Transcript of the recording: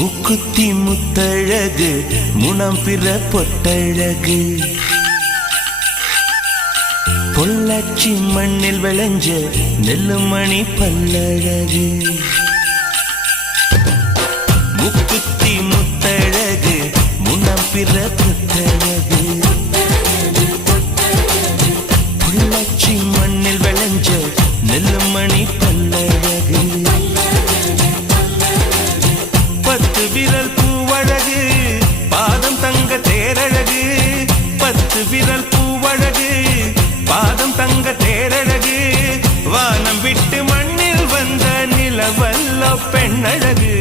முக்குத்தி முத்தழகு முனம் பிற பொட்டழகு பொள்ளாச்சி மண்ணில் விளைஞ்ச நெல்லுமணி பல்லழகு முக்குத்தி முத்தழகு முனம் பிற பொட்டழகு பொள்ளாச்சி மண்ணில் விளைஞ்ச நெல்லுமணி பல்லழகு பத்து விரல் பூவழகு பாதம் தங்க தேரழகு பத்து விரல் பூவழகு பாதம் தங்க தேரழகு வானம் விட்டு மண்ணில் வந்த நிலவல்ல பெண்ணழகு